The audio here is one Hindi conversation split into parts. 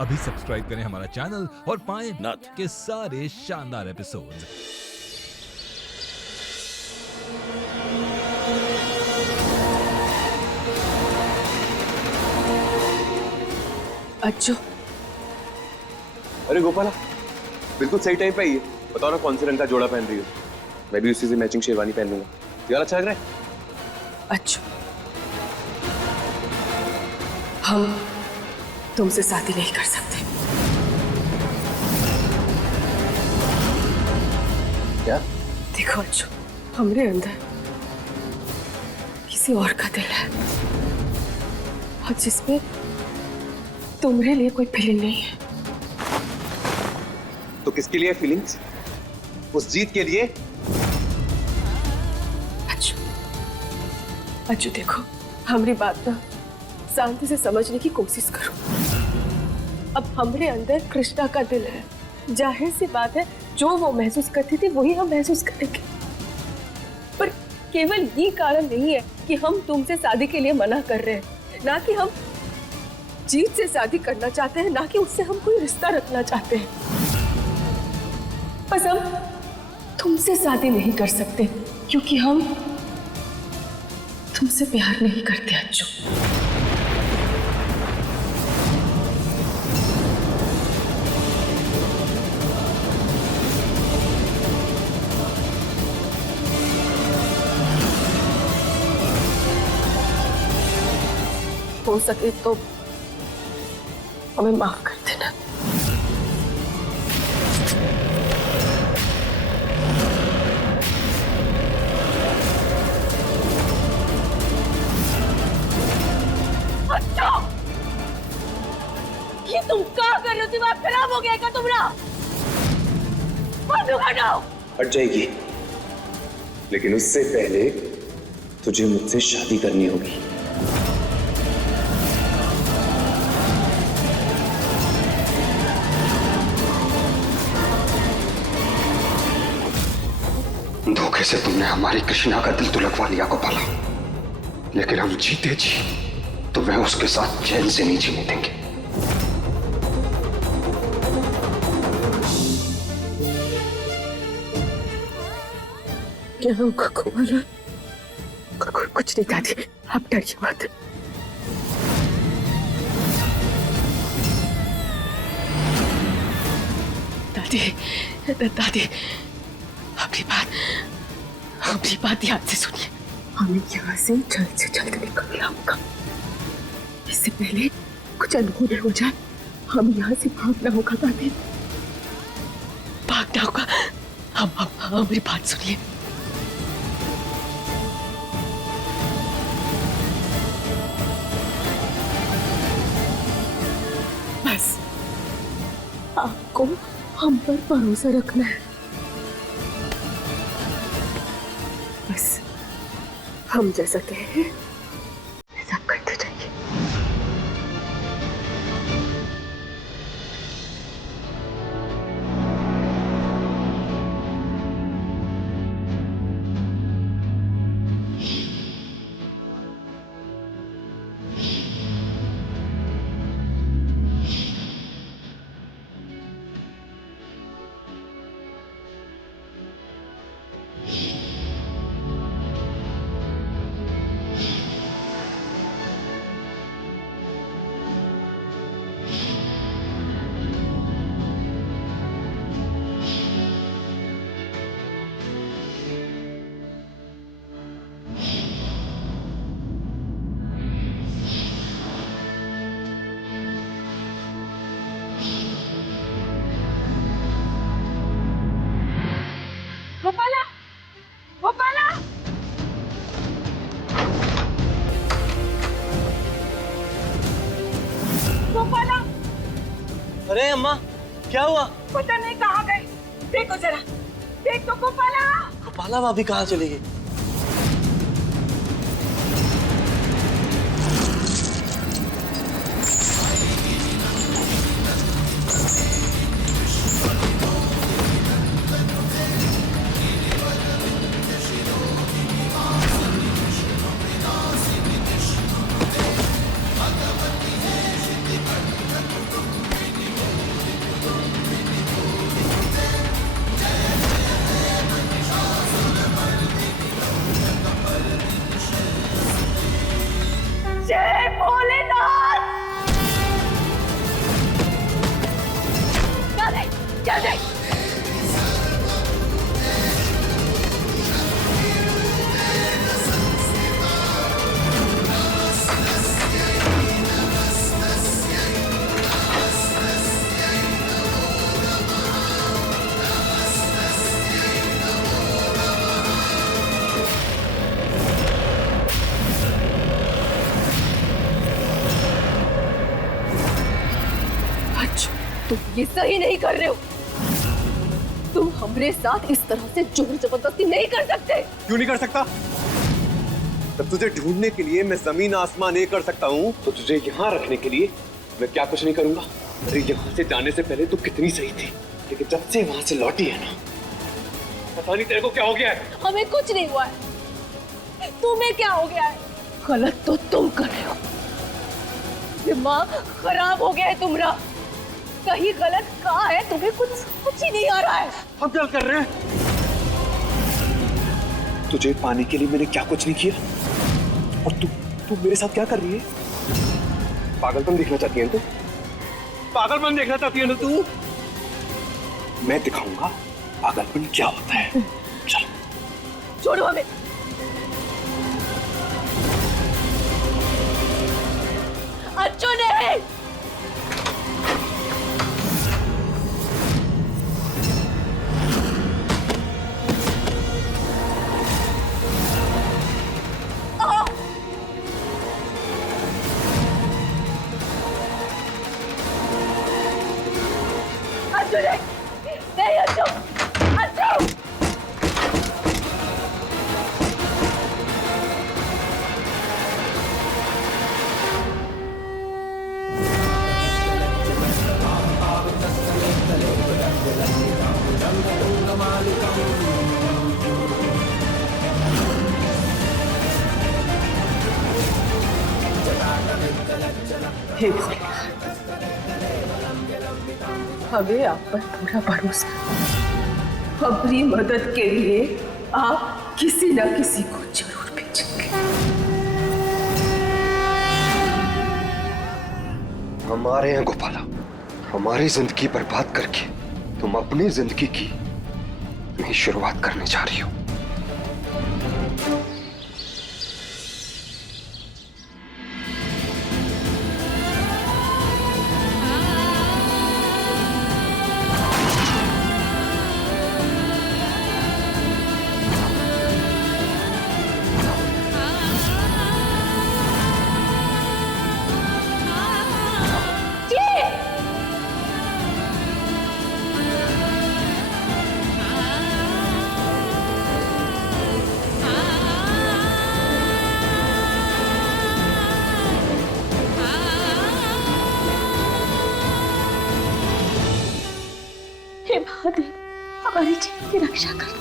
अभी सब्सक्राइब करें हमारा चैनल और पाएं नाथ। के सारे शानदार एपिसोड्स। अच्छो, अरे गोपाला, बिल्कुल सही टाइम पे आई है। बताओ ना कौन से रंग का जोड़ा पहन रही हो? मैं भी उसी से मैचिंग शेरवानी पहन लूंगा। यार अच्छा लग रहा है। अच्छो, हम तुमसे शादी नहीं कर सकते। क्या? देखो अच्छो, हमरे अंदर किसी और का दिल है और जिसमें तुम्हारे लिए कोई फीलिंग नहीं है। तो किसके लिए फीलिंग्स? उस जीत के लिए? अच्छो, अच्छो देखो, हमारी बात ना शांति से समझने की कोशिश करो। अब हमरे अंदर कृष्णा का दिल है, जाहिर सी बात है जो वो महसूस करती थी वही हम महसूस करेंगे। पर केवल ये कारण नहीं है कि हम तुमसे शादी के लिए मना कर रहे हैं, ना कि हम जीत से शादी करना चाहते हैं, ना कि उससे हम कोई रिश्ता रखना चाहते हैं। बस हम तुमसे शादी नहीं कर सकते क्योंकि हम तुमसे प्यार नहीं करते अच्छो। हो सके तो हमें माफ कर देना। अच्छा, ये तुम क्या कर रहे हो? दिमाग खराब हो गया क्या तुम्हारा? बंद हटाओ। हट जाएगी, लेकिन उससे पहले तुझे मुझसे शादी करनी होगी। धोखे से तुमने हमारी कृष्णा का दिल तो लगवा लिया गोपाला, लेकिन हम जीते जी तो वह उसके साथ चैन से नहीं जीने देंगे। क्या होगा गोपाला? कुछ नहीं दादी, आप डरिए मत। दादी, दादी, अपनी बात ध्यान से सुनिए। हमें यहाँ से जल्द से जल्द निकलना होगा, इससे पहले कुछ अनहोनी हो जाए। हम यहाँ से भागना होगा दादी, भागना होगा। हम हमारी बात सुनिए। बस आपको हम पर भरोसा रखना है। बस हम जैसा कहें ऐसा करते जाइए। गोपाला, गोपाला, गोपाला। अरे अम्मा, क्या हुआ? पता नहीं कहाँ गए, देखो जरा, देख तो गोपाला। गोपाला भाभी कहाँ चली गई? अच्छा, तुम ये सही नहीं कर रहे हो। तुम हमारे साथ इस तरह से जोर जबरदस्ती नहीं कर सकते। क्यों नहीं कर सकता? तब तुझे ढूंढने के लिए मैं जमीन आसमान नहीं कर सकता हूँ, तो तुझे यहाँ रखने के लिए मैं क्या कुछ नहीं करूंगा। अरे यहाँ से जाने से पहले तू कितनी सही थी, लेकिन जब से वहां से लौटी है ना, पता नहीं तेरे को क्या हो गया है। हमें कुछ नहीं हुआ है, तुम्हें क्या हो गया है? गलत तो तुम कर रहे हो। दिमाग खराब हो गया है तुम्हारा। कहीं गलत कहा है, तुम्हें कुछ समझ ही नहीं आ रहा है। हम क्या कर रहे हैं? तुझे पाने के लिए मैंने क्या कुछ नहीं किया, और तू मेरे साथ क्या कर रही है? पागलपन देखना चाहती है तू? पागलपन देखना चाहती है ना तू? मैं दिखाऊंगा पागलपन क्या होता है। चल छोड़ो हमें। अच्छो नहीं। नहीं अच्छो, अच्छो। हे भोलेनाथ, हमें आप पर पूरा भरोसा। हमारी मदद के लिए आप किसी न किसी को जरूर भेजेंगे। हमारे हैं गोपाला, हमारी जिंदगी बर्बाद करके तुम अपनी जिंदगी की नई शुरुआत करने जा रही हो। हे महादेव, हमारी जीवन की रक्षा करना।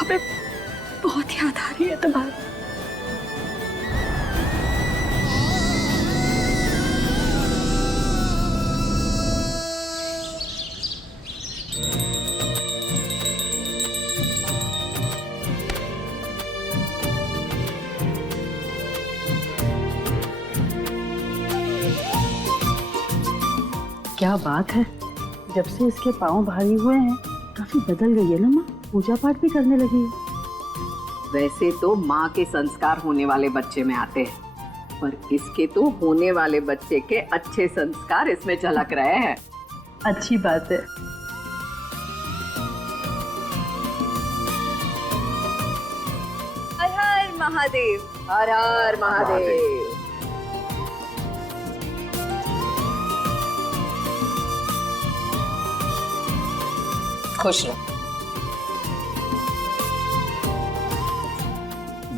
हमें बहुत याद आ रही है तुम्हारी। क्या बात है, जब से इसके पांव भारी हुए हैं काफी बदल गई है ना माँ। पूजा पाठ भी करने लगी है। वैसे तो माँ के संस्कार होने वाले बच्चे में आते हैं, पर इसके तो होने वाले बच्चे के अच्छे संस्कार इसमें झलक रहे हैं। अच्छी बात है। हर हर महादेव, हर हर महादेव। खुश रहो।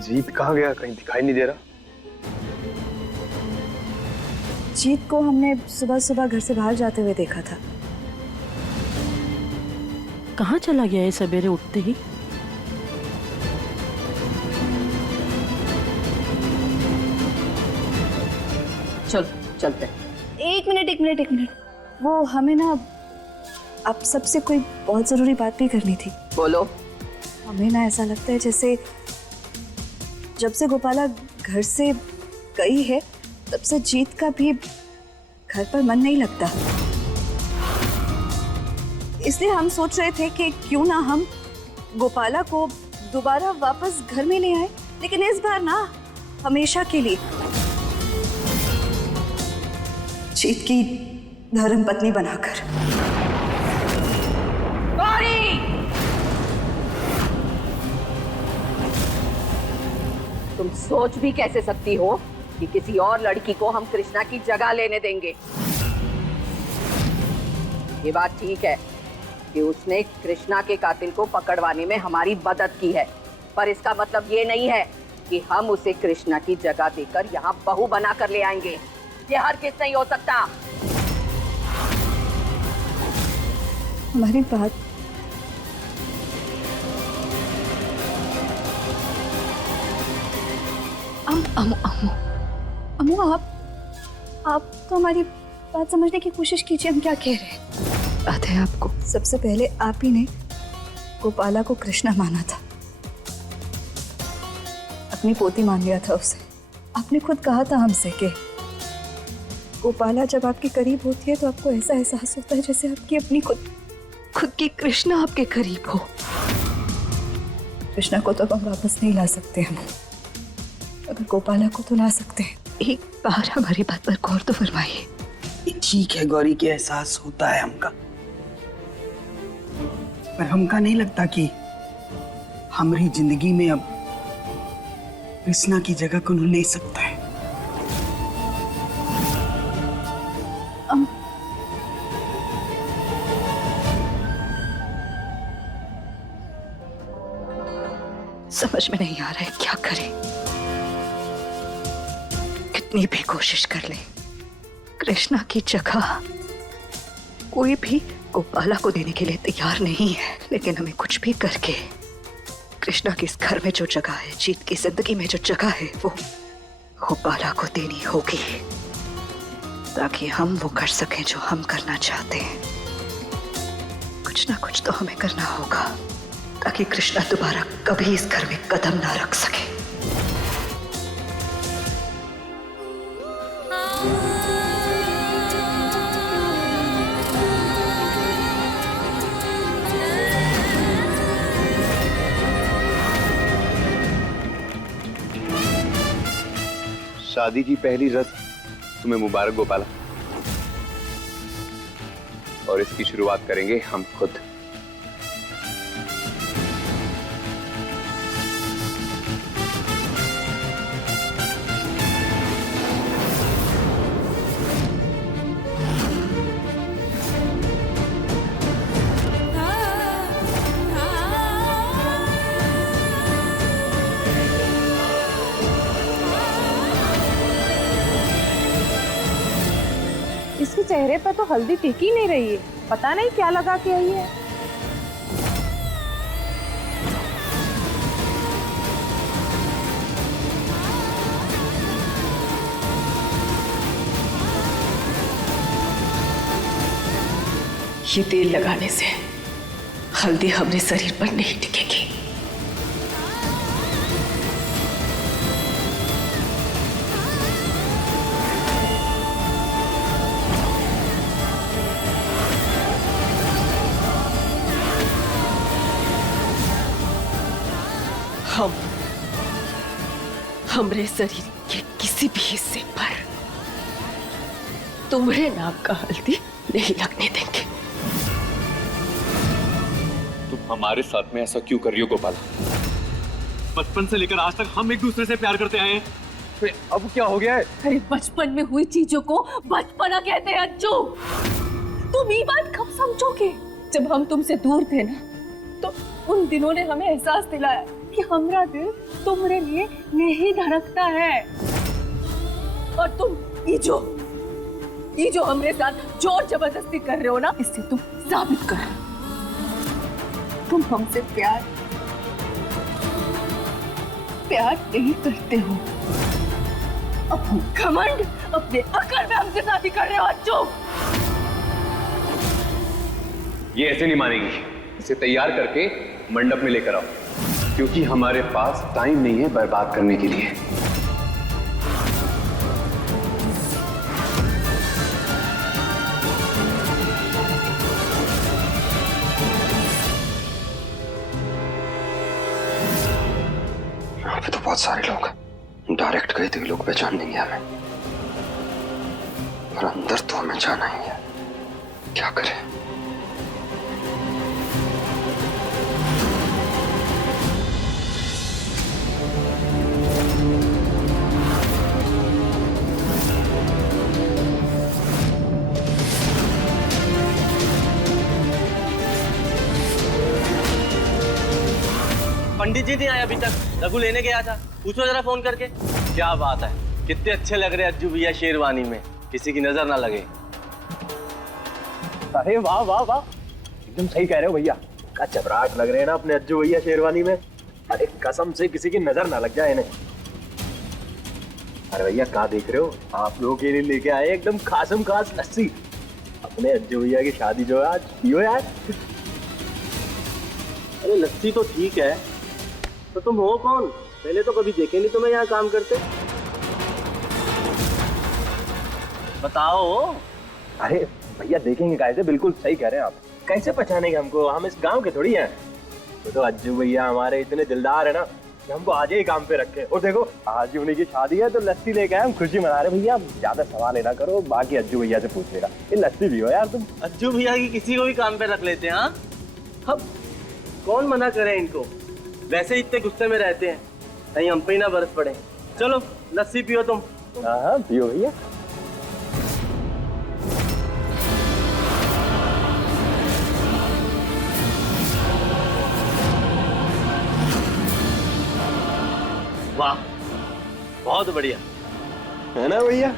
जीत कहाँ गया? कहीं दिखाई नहीं दे रहा। जीत को हमने सुबह सुबह घर से बाहर जाते हुए देखा था। कहाँ चला गया है सवेरे उठते ही? चल चलते। एक मिनट, वो हमें ना आप सबसे कोई बहुत जरूरी बात भी करनी थी। बोलो। हमें ना ऐसा लगता है जैसे जब से गोपाला घर से गई है तब से जीत का भी घर पर मन नहीं लगता। इसलिए हम सोच रहे थे कि क्यों ना हम गोपाला को दोबारा वापस घर में ले आए, लेकिन इस बार ना हमेशा के लिए जीत की धर्म पत्नी बनाकर। तुम सोच भी कैसे सकती हो कि किसी और लड़की को हम कृष्णा की जगह लेने देंगे? ये बात ठीक है कि उसने कृष्णा के कातिल को पकड़वाने में हमारी मदद की है, पर इसका मतलब ये नहीं है कि हम उसे कृष्णा की जगह देकर यहाँ बहू बनाकर ले आएंगे। ये हरगिज़ नहीं हो सकता। हमारी बात अम्मू आप तो हमारी बात समझने की कोशिश कीजिए। हम क्या कह रहे हैं? बात है आपको, सबसे पहले आप ही ने गोपाला को कृष्णा माना था, अपनी पोती मान लिया था उसे। आपने खुद कहा था हमसे कि गोपाला जब आपके करीब होती है तो आपको ऐसा एहसास होता है जैसे आपकी अपनी खुद की कृष्णा आपके करीब हो। कृष्णा को तो हम वापस नहीं ला सकते हम, अगर गोपाला को तो ला सकते हैं। एक बार हमारी बात पर गौर तो फरमाइए। ठीक है गौरी, के एहसास होता है हमका, पर हमका नहीं लगता कि हमारी जिंदगी में अब कृष्णा की जगह को ले सकता है। समझ में नहीं आ रहा है क्या करें। कितनी भी कोशिश कर ले, कृष्णा की जगह कोई भी गोपाला को देने के लिए तैयार नहीं है। लेकिन हमें कुछ भी करके कृष्णा की इस घर में जो जगह है, जीत की जिंदगी में जो जगह है, वो गोपाला को देनी होगी, ताकि हम वो कर सकें जो हम करना चाहते हैं। कुछ ना कुछ तो हमें करना होगा ताकि कृष्णा दोबारा कभी इस घर में कदम ना रख सके। शादी की पहली रस्म तुम्हें मुबारक गोपाला, और इसकी शुरुआत करेंगे हम खुद। इसके चेहरे पर तो हल्दी टिकी नहीं रही है, पता नहीं क्या लगा के आई है। ये तेल लगाने से हल्दी हमारे शरीर पर नहीं टिकेगी। हमरे शरीर के किसी भी हिस्से पर तुम्हारे नाम का हल्दी नहीं लगने देंगे। तुम हमारे साथ में ऐसा क्यों कर रही हो गोपाला? बचपन से लेकर आज तक हम एक दूसरे से प्यार करते आए हैं, तो अब क्या हो गया है? अरे बचपन में हुई चीजों को बचपना कहते हैं अज्जू। तुम ये बात कब समझोगे? जब हम तुमसे दूर थे ना, तो उन दिनों ने हमें एहसास दिलाया कि हमारा दिल तुम्हारे लिए नहीं धड़कता है। और तुम ये जो हमारे साथ जोर जबरदस्ती कर रहे हो ना, इससे तुम साबित कर तुम हमसे प्यार नहीं करते हो। अब हम घमंड अपने अकड़ में हमसे शादी कर रहे हो अज्जू। ये ऐसे नहीं मानेगी, इसे तैयार करके मंडप में लेकर आओ, क्योंकि हमारे पास टाइम नहीं है बर्बाद करने के लिए। पे तो बहुत सारे लोग हैं, डायरेक्ट गए तो ये लोग पहचान लेंगे हमें, पर अंदर तो हमें जाना ही है। क्या करें? पंडित जी नहीं आए अभी तक। रघु लेने गया था, पूछो जरा फोन करके। क्या बात है, कितने अच्छे लग रहे हैं अज्जू भैया शेरवानी में, किसी की नजर ना लगे। अरे वाह वाह वाह, एकदम सही कह रहे हो भैया। क्या चबराट लग रहे हैं ना अपने अज्जू भैया शेरवानी में। अरे कसम से किसी की नजर ना लग जाए इन्हें। अरे भैया क्या देख रहे हो, आप लोगों के लिए लेके आए एकदम खासम खास लस्सी। अपने अज्जू भैया की शादी जो है आज पियो यार। अरे लस्सी तो ठीक है, तो तुम हो कौन? पहले तो कभी देखे नहीं तुम्हें यहाँ काम करते। बताओ। अरे भैया देखेंगे कैसे, बिल्कुल सही कह रहे हैं आप। कैसे पहचानेंगे हमको, हम इस गांव के थोड़ी हैं। तो अज्जू भैया हमारे इतने दिलदार है ना कि हमको आज ही काम पे रखे। और देखो आज ही उन्हीं की शादी है तो लस्सी लेके आए, हम खुशी मना रहे। भैया ज्यादा सवाल लेना करो, बाकी अज्जू भैया से पूछ लेगा। ये लस्सी भी हो यार तुम। अज्जू भैया की किसी को भी काम पे रख लेते हैं। हाँ, अब कौन मना करे इनको, वैसे ही इतने गुस्से में रहते हैं, कहीं हम पे ही ना बरस पड़े। चलो लस्सी पियो तुम। हाँ पियो भैया। वाह, बहुत बढ़िया है ना भैया।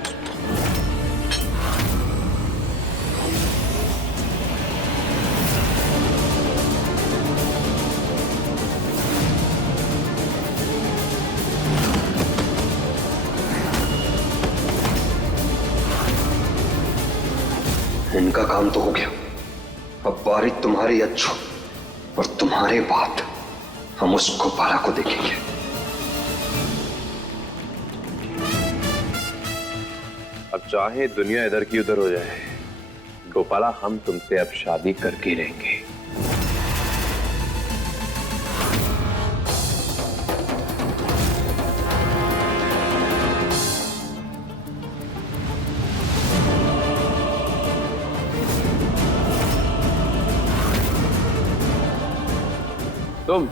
इनका काम तो हो गया, अब बारी तुम्हारी अज्जू, और तुम्हारे बाद हम उस गोपाला को देखेंगे। अब चाहे दुनिया इधर की उधर हो जाए, गोपाला हम तुमसे अब शादी करके ही रहेंगे। तुम?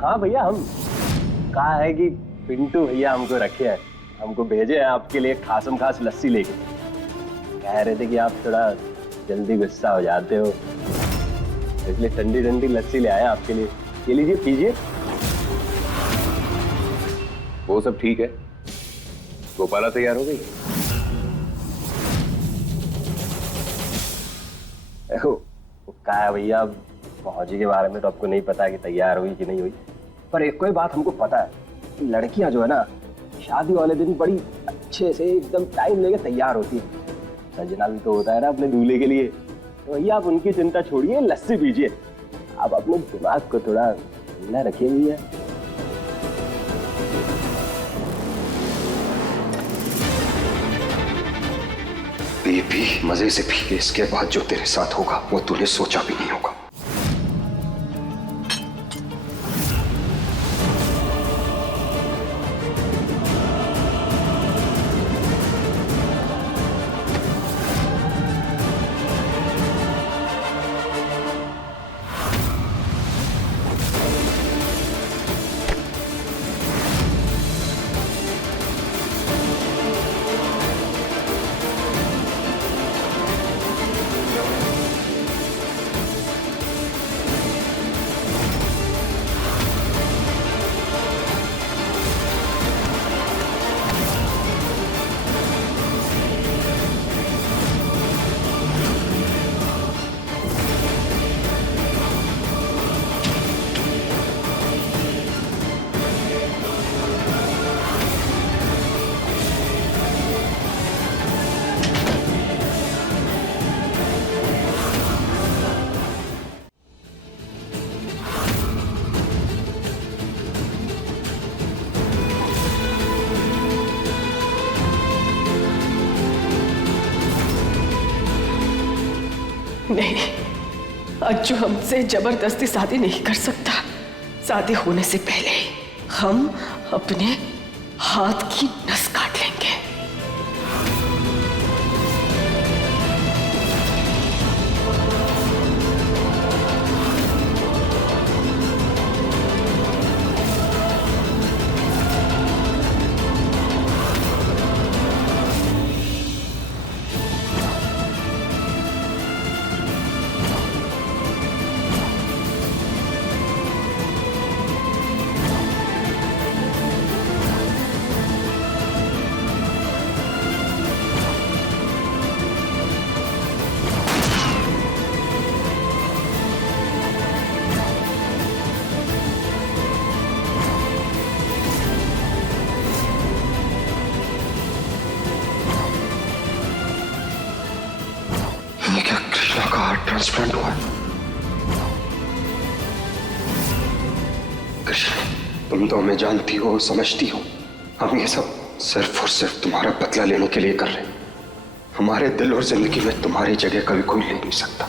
हाँ भैया, हम कहा है कि पिंटू भैया हमको रखे हैं, हमको भेजे हैं आपके लिए खासम खास लस्सी लेके। कह रहे थे कि आप थोड़ा जल्दी गुस्सा हो जाते हो, इसलिए ठंडी ठंडी लस्सी ले आया आपके लिए। ये लीजिए पीजिए। वो सब ठीक है, गोपाला तैयार हो गई? कहा है भैया, फौजी के बारे में तो आपको नहीं पता कि तैयार हुई कि नहीं हुई, पर एक कोई बात हमको पता है, लड़कियां जो है ना शादी वाले दिन बड़ी अच्छे से एकदम टाइम लेके तैयार होती है। सजना भी तो होता है ना अपने दूल्हे के लिए। तो भैया आप उनकी चिंता छोड़िए, लस्सी पीजिए। आप अपने दिमाग को थोड़ा ठंडा रखिए भैया। पी मजे से पी, इसके बाद जो तेरे साथ होगा वो तूने सोचा भी नहीं होगा। नहीं, अज्जू हमसे जबरदस्ती शादी नहीं कर सकता। शादी होने से पहले ही हम अपने हाथ की नस काट लेंगे। ये क्या कृष्णा का हार्ट ट्रांसप्लांट हुआ है? कृष्णा, तुम तो हमें जानती हो, समझती हो। हम ये सब सिर्फ और सिर्फ तुम्हारा बदला लेने के लिए कर रहे हैं। हमारे दिल और जिंदगी में तुम्हारी जगह कभी कोई ले नहीं सकता।